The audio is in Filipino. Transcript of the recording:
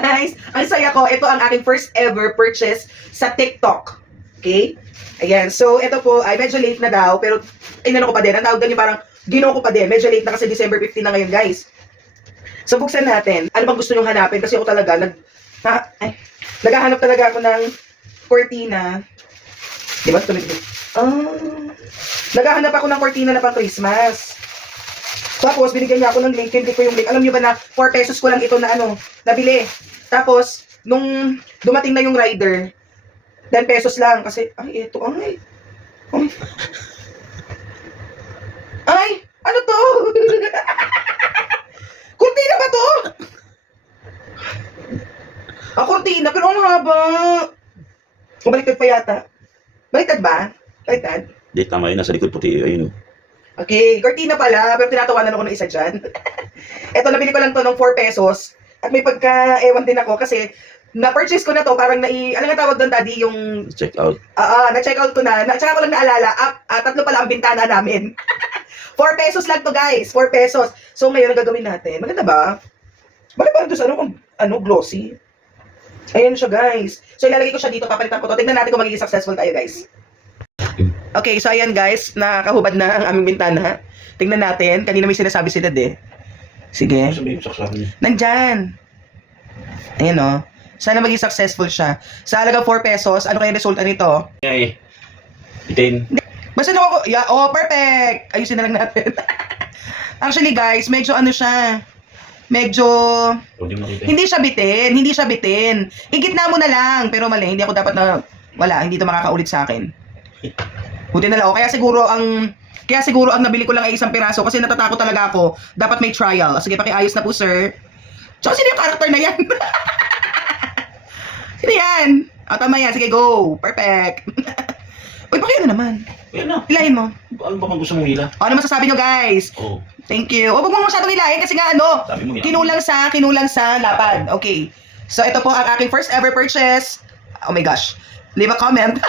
guys, ang saya ko. Ito ang aking first ever purchase sa TikTok. Okay? Ayan. So, ito po ay medyo late na daw. Pero, inano ko pa din. Ang tawag doon yung parang ginawa ko pa din. Medyo late na kasi December 15 na ngayon, guys. So, buksan natin. Ano bang gusto nyong hanapin? Kasi ako talaga, naghahanap talaga ako ng cortina. Di ba? Naghahanap ako ng cortina na pang Christmas. Tapos, binigyan niya ako ng link. Hindi ko yung link. Alam niyo ba na 4 pesos ko lang ito na nabili. Tapos, nung dumating na yung rider, 10 pesos lang. Kasi, ay, ito, ay. Ay, ay ano to? Kurtina ba to? Kurtina, pero ang haba. Baliktad pa yata. Baliktad ba? Baliktad? Di, tama yun. Nasa likod puti. Ayun. Okay, cortina pala, pero tinatawanan ako ng isa dyan. Eto, nabili ko lang to ng 4 pesos. At may pagka-ewan din ako kasi na-purchase ko na to, parang ano nga tawag doon, daddy, yung... Check out. Na-check out ko na. Tsaka ko lang naalala, tatlo pala ang bintana namin. 4 pesos lang to, guys. 4 pesos. So, ngayon, ang gagawin natin. Maganda ba? Bakit parang doon sa glossy? Ayan siya, guys. So, ilalagay ko siya dito, papalitan ko to. Tignan natin kung magiging successful tayo, guys. Okay, so ayan guys, nakahubad na ang aming bintana. Tingnan natin, kanina may sinasabi sila Sige. Nandyan. Ayan o. Sana maging successful siya. Sa halaga 4 pesos, ano kaya resulta nito? Ay, bitin. Basta perfect! Ayusin na lang natin. Actually guys, medyo siya. Medyo... Hindi siya bitin. Igitna mo na lang. Pero mali, hindi ako dapat na... Wala, hindi ito makakaulit sa akin. Buti na lang. Kaya siguro ang nabili ko lang ay isang piraso kasi natatakot talaga ako. Dapat may trial. Sige, pakiayos na po, sir. Tsaka sino yung character na yan? Sino yan? Tama yan. Sige, go. Perfect. Uy, pakiyo na naman. Yan na. Hilahin mo. Ano ba kung gusto mong hila? Ano masasabi nyo, guys? Oo. Thank you. Huwag mo masyadong hilahin kasi nga Sabi mo, kinulang sa lapad. Okay. So, ito po ang aking first ever purchase. Oh my gosh. Leave a comment.